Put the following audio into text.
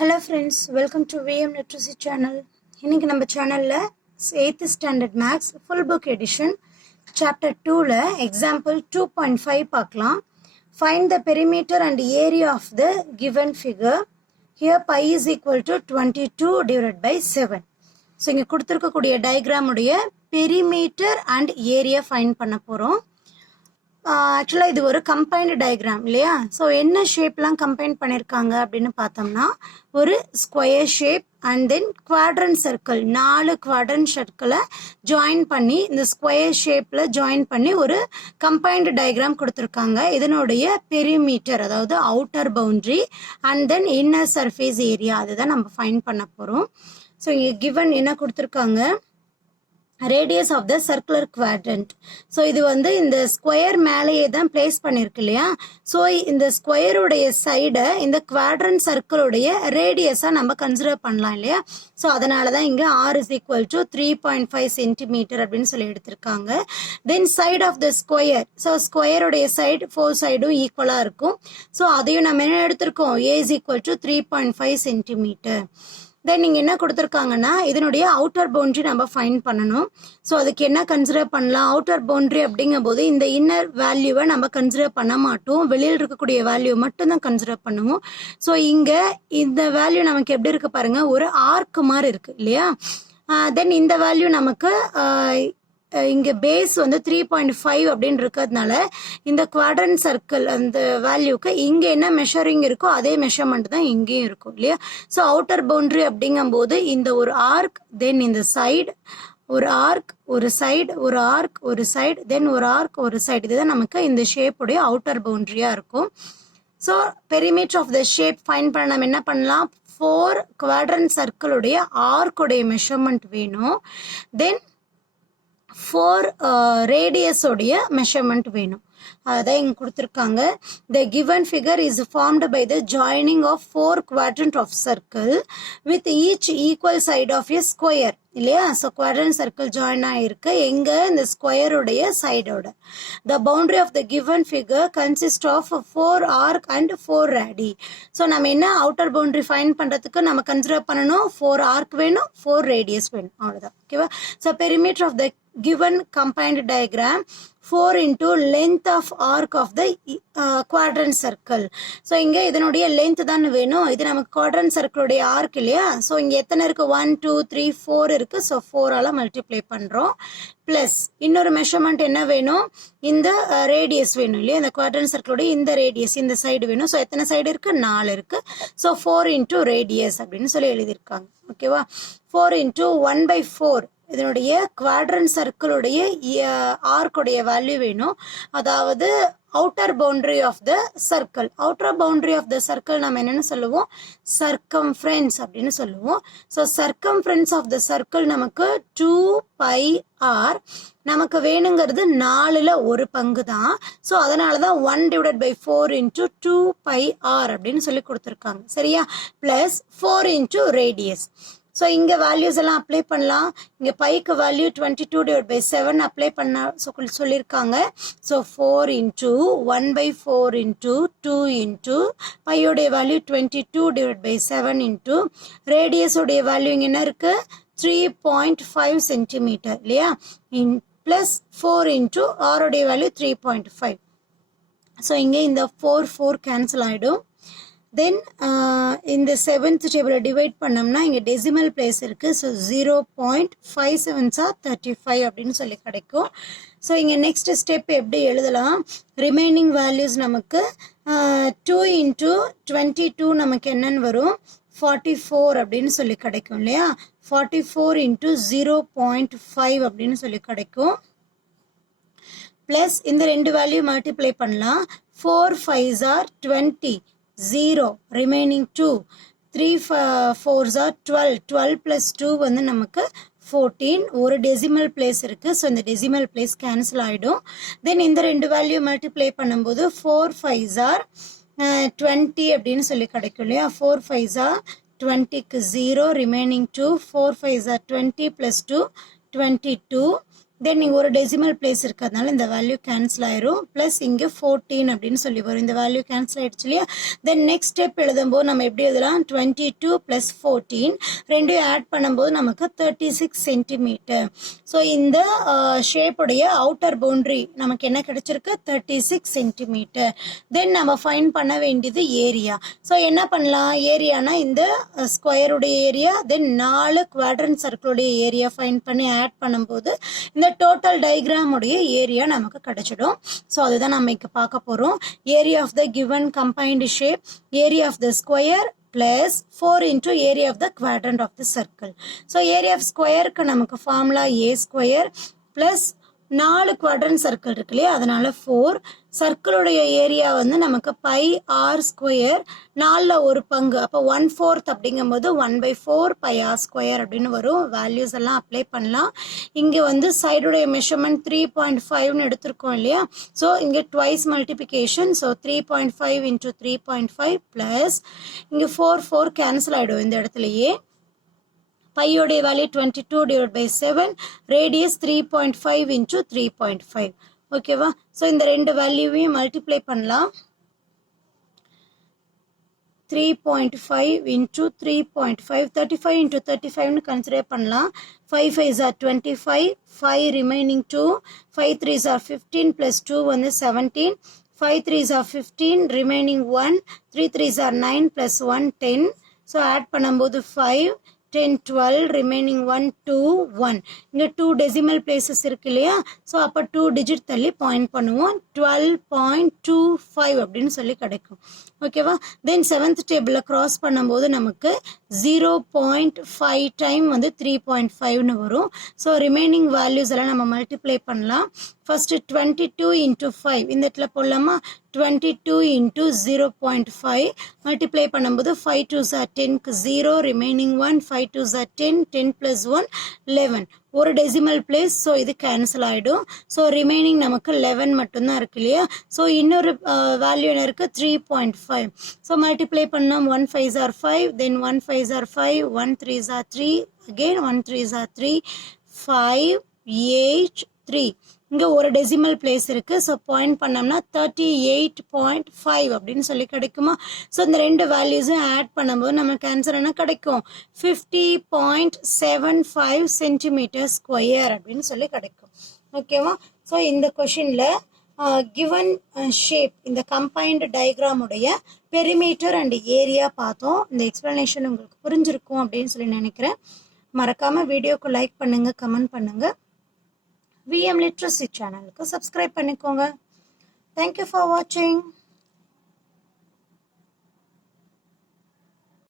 Hello friends, welcome to VM Literacy channel. இன்னைக்கு நம்ம சேனல்ல 8th standard maths full book edition chapter 2ல example 2.5 பார்க்கலாம். Find the perimeter and area of the given figure. Here pi is equal to 22 divided by 7. So இங்க கொடுத்திருக்கக்கூடிய diagram உடைய perimeter and area find பண்ண போறோம். ஆக்சுவலாக இது ஒரு கம்பைன்டு டயக்ராம் இல்லையா? ஸோ என்ன ஷேப்லாம் கம்பைன் பண்ணியிருக்காங்க அப்படின்னு பார்த்தோம்னா ஒரு square shape and then quadrant circle 4 quadrant சர்க்கிளை ஜாயின் பண்ணி இந்த ஸ்கொயர் ஷேப்பில் ஜாயின் பண்ணி ஒரு கம்பைன்டு டயக்ராம் கொடுத்துருக்காங்க. இதனுடைய பெரிமீட்டர் அதாவது outer boundary and then inner surface area அதுதான் நம்ம ஃபைண்ட் பண்ண போகிறோம். ஸோ இங்கே கிவன் என்ன கொடுத்துருக்காங்க, radius of the circular quadrant. So இது வந்து இந்த ஸ்கொயர் மேலேயே தான் பிளேஸ் பண்ணியிருக்கு இல்லையா? ஸோ இந்த ஸ்கொயருடைய சைடை இந்த குவாட்ரண்ட் சர்க்கிளுடைய ரேடியஸாக நம்ம கன்சிடர் பண்ணலாம் இல்லையா? ஸோ அதனால தான் இங்கே R is equal to 3.5 centimetre அப்படின்னு சொல்லி எடுத்திருக்காங்க. Then side of the square, so ஸ்கொயருடைய சைடு 4 சைடும் ஈக்குவலாக இருக்கும். ஸோ அதையும் நம்ம என்ன எடுத்திருக்கோம், A is equal to 3.5 centimetre. Then நீங்கள் என்ன கொடுத்துருக்காங்கன்னா இதனுடைய அவுட்டர் பவுண்ட்ரி நம்ம ஃபைண்ட் பண்ணணும். ஸோ அதுக்கு என்ன கன்சிடர் பண்ணலாம், அவுட்டர் பவுண்ட்ரி அப்படிங்கும் போது இந்த இன்னர் வேல்யூவை நம்ம கன்சிடர் பண்ண மாட்டோம், வெளியில் இருக்கக்கூடிய வேல்யூ மட்டும்தான் கன்சிடர் பண்ணுவோம். ஸோ இங்கே இந்த வேல்யூ நமக்கு எப்படி இருக்கு பாருங்க, ஒரு ஆர்க் மாதிரி இருக்கு இல்லையா? தென் இந்த வேல்யூ நமக்கு இங்கே பேஸ் வந்து 3.5 அப்படின்னு இருக்கிறதுனால இந்த குவாட்ரண்ட் சர்க்கிள் அந்த வேல்யூக்கு இங்கே என்ன மெஷரிங் இருக்கோ அதே மெஷர்மெண்ட் தான் இங்கேயும் இருக்கும் இல்லையா? ஸோ அவுட்டர் பவுண்ட்ரி அப்படிங்கும்போது இந்த ஒரு ஆர்க், தென் இந்த சைடு ஒரு ஆர்க், ஒரு சைடு, ஒரு ஆர்க், ஒரு சைடு, தென் ஒரு ஆர்க், ஒரு சைடு, இதுதான் நமக்கு இந்த ஷேப்புடைய அவுட்டர் பவுண்ட்ரியாக இருக்கும். So perimeter of the shape find பண்ண நம்ம என்ன பண்ணலாம், 4 குவாட்ரண்ட் சர்க்கிளுடைய ஆர்க்குடைய மெஷர்மெண்ட் வேணும். தென் 4 ரேடியஸ் உடைய மெஷர்மெண்ட் வேணும். அதான் இங்க கொடுத்துருக்காங்க. The given figure is formed by the joining of 4 quadrant of circle with each equal side of a square இல்லையா? ஸோ குவாட்ரண்ட் சர்க்கிள் ஜாயின் ஆகிருக்கு எங்க, இந்த ஸ்கொயர் உடைய சைடோட. The boundary of the given figure consists of 4 arc and 4 radi. So நம்ம என்ன outer boundary find பண்றதுக்கு நம்ம consider பண்ணணும், 4 arc வேணும், 4 ரேடியஸ் வேணும், அவ்வளோதான். ஓகேவா? So perimeter of the given combined diagram 4 into length of arc of the quadrant circle. So இங்கே இதனுடைய லென்த் தான் வேணும். இது நமக்கு குவாட்ரண்ட் சர்க்கிளுடைய ஆர்க் இல்லையா? ஸோ இங்கே எத்தனை இருக்கு, 1 2 3 4 இருக்கு. ஸோ 4ஆல் மல்டிப்ளை பண்ணுறோம். ப்ளஸ் இன்னொரு மெஷர்மெண்ட் என்ன வேணும், இந்த ரேடியஸ் வேணும் இல்லையா? இந்த குவாட்ரண்ட் சர்க்கிளுடைய இந்த ரேடியஸ் இந்த சைடு வேணும். ஸோ எத்தனை சைடு இருக்கு, 4 இருக்கு. ஸோ 4 into ரேடியஸ் அப்படின்னு சொல்லி எழுதியிருக்காங்க. ஓகேவா? 4 into 1/4 இதனுடைய குவாட்ரண்ட் சர்க்கிளுடைய ஆர்க்குடைய வேல்யூ வேணும். அதாவது outer boundary of the circle. Outer boundary of the circle நம்ம என்னென்னு சொல்லுவோம், சர்க்கம்ஃபரன்ஸ் அப்படின்னு சொல்லுவோம். So circumference of the circle நமக்கு 2πr. நமக்கு வேணுங்கிறது 4ல் 1 பங்கு தான். ஸோ அதனால தான் 1/4 into 2πr அப்படின்னு சொல்லி கொடுத்துருக்காங்க. சரியா? Plus 4 into radius. ஸோ இங்கே வேல்யூஸ் எல்லாம் அப்ளை பண்ணலாம். இங்கே பைக்கு வேல்யூ 22/7 அப்ளை பண்ண சொல்லியிருக்காங்க. ஸோ 4 into 1/4 into 2 into பையோடைய வேல்யூ 22/7 into ரேடியஸோடைய வேல்யூ இங்கே என்ன இருக்கு, 3.5 சென்டிமீட்டர் இல்லையா? ப்ளஸ் 4 into ஆரோடைய வேல்யூ 3.5. ஸோ இங்கே இந்த 4 கேன்சல் ஆகிடும். தென் இந்த 7th டேபிளை டிவைட் பண்ணோம்னா இங்கே டெசிமல் பிளேஸ் இருக்குது. ஸோ 0.57 அப்படின்னு சொல்லி கிடைக்கும். ஸோ இங்கே நெக்ஸ்ட் ஸ்டெப் எப்படி எழுதலாம், ரிமைனிங் வேல்யூஸ் நமக்கு 2 into 22 நமக்கு என்னன்னு வரும், 44 அப்படின்னு சொல்லி கிடைக்கும் இல்லையா? 44 into 0.5 அப்படின்னு சொல்லி கிடைக்கும். ப்ளஸ் இந்த 2 வேல்யூ மல்டிப்ளை பண்ணலாம். 4 5s are 20, 0 remaining 2, 3 4s are 12, 12 plus 2 வந்து நமக்கு 14. ஒரு டெசிமல் பிளேஸ் இருக்குது. ஸோ இந்த டெசிமல் பிளேஸ் கேன்சல் ஆகிடும். தென் இந்த 2 வேல்யூ மல்டிப்ளை பண்ணும்போது 4 5s are 20 அப்படின்னு சொல்லி கிடைக்கும் இல்லையா? 4 5s are 20க்கு 0 remaining 2, 4 5s are 20 plus 2 22. தென் இங்கே ஒரு டெசிமல் பிளேஸ் இருக்கிறதுனால இந்த வேல்யூ கேன்சல் ஆயிரும் ப்ளஸ் இங்கே 14 அப்படின்னு சொல்லி வரும் இந்த வேல்யூ கேன்சல் ஆயிடுச்சு இல்லையா தென் நெக்ஸ்ட் ஸ்டெப் எழுதும்போது நம்ம எப்படி எழுதலாம் 22 + 14 ரெண்டையும் ஆட் பண்ணும்போது நமக்கு 36 சென்டிமீட்டர் ஸோ இந்த ஷேப்புடைய அவுட்டர் பவுண்ட்ரி நமக்கு என்ன கிடைச்சிருக்கு 36 சென்டிமீட்டர் தென் நம்ம ஃபைண்ட் பண்ண வேண்டியது ஏரியா ஸோ என்ன பண்ணலாம் ஏரியானா இந்த ஸ்கொயருடைய ஏரியா தென் 4 குவாட்ரண்ட் சர்க்கிளுடைய ஏரியா ஃபைண்ட் பண்ணி ஆட் பண்ணும்போது இந்த டோட்டல் டயக்ராம் உடைய ஏரியா நமக்கு கிடைச்சிடும் ஸோ அதுதான் நம்ம இங்கே பார்க்க போகிறோம் area of the given combined shape area of the square plus 4 into area of the quadrant of the circle. So area of square க்கு நமக்கு formula a square plus 4 quadrant circle இருக்கு இல்லையா அதனால 4 circle உடைய ஏரியா வந்து நமக்கு pi r square 4ல ஒரு பங்கு அப்போ 1/4 அப்படிங்கும்போது 1/4 pi r square அப்படின்னு வரும் வேல்யூஸ் எல்லாம் அப்ளை பண்ணலாம் இங்கே வந்து சைடுடைய மெஷர்மெண்ட் 3.5னு எடுத்திருக்கோம் இல்லையா ஸோ இங்கே twice multiplication so 3.5 into 3.5 plus இங்கே 4 கேன்சல் ஆகிடும் இந்த இடத்துலையே pi உடைய வேல்யூ 22/7 ரேடியஸ் 3.5 into 3.5 ஓகேவா ஸோ இந்த ரெண்டு வேல்யூவையும் மல்டிப்ளை பண்ணலாம் 3.5 into 3.5 35 into 35னு கன்சிடர் பண்ணலாம் 5 5s are 25 5 remaining 2 5 3s are 15 plus 2 வந்து 17 5 3s are 15 remaining 1 3 3s are 9 plus 1 10 so add பண்ணும்போது 5 10 12 remaining 1 2 1 இங்க 2 decimal places இருக்கு இல்லையா ஸோ அப்போ 2 digit தள்ளி பாயிண்ட் பண்ணுவோம் 12.25 அப்படின்னு சொல்லி கிடைக்கும் ஓகேவா தென் 7th டேபிளில் கிராஸ் பண்ணும்போது நமக்கு 0.5 டைம் வந்து 3.5னு வரும் ஸோ ரிமைனிங் வேல்யூஸ் எல்லாம் நம்ம மல்டிப்ளை பண்ணலாம் ஃபர்ஸ்ட் 22 into 5 இந்த இடத்துல போடலாமா 22 into 0.5 மல்டிப்ளை பண்ணும்போது 5 2s are 10க்கு 0 remaining 1 5 2s are 10 10 plus 1 11 ஒரு டெசிமல் பிளேஸ் ஸோ இது கேன்சல் ஆகிடும் ஸோ ரிமைனிங் நமக்கு 11 மட்டும்தான் இருக்கு இல்லையா ஸோ இன்னொரு வேல்யூ என்ன இருக்குது 3.5 ஸோ மல்டிப்ளை பண்ணோம் 1 5s are 5 then 1 5s are 5 1 3s are 3 again 1 3s are 3 5 8 3 இங்கே ஒரு டெசிமல் பிளேஸ் இருக்குது ஸோ பாயிண்ட் பண்ணோம்னா 38.5 அப்படின்னு சொல்லி கிடைக்குமா ஸோ இந்த ரெண்டு வேல்யூஸும் ஆட் பண்ணும்போது நமக்கு ஆன்சர் என்ன கிடைக்கும் 50.75 சென்டிமீட்டர் ஸ்கொயர் அப்படின்னு சொல்லி கிடைக்கும் ஓகேவா ஸோ இந்த கொஷினில் கிவன் ஷேப் இந்த கம்பைன்டு டயக்ராம் உடைய பெரிமீட்டர் அண்ட் ஏரியா பார்த்தோம் இந்த எக்ஸ்பிளனேஷன் உங்களுக்கு புரிஞ்சிருக்கும் அப்படின்னு சொல்லி நினைக்கிறேன் மறக்காமல் வீடியோக்கு லைக் பண்ணுங்கள் கமெண்ட் பண்ணுங்கள் VM Literacy channel को subscribe பண்ணிக்கோங்க. Thank you for watching.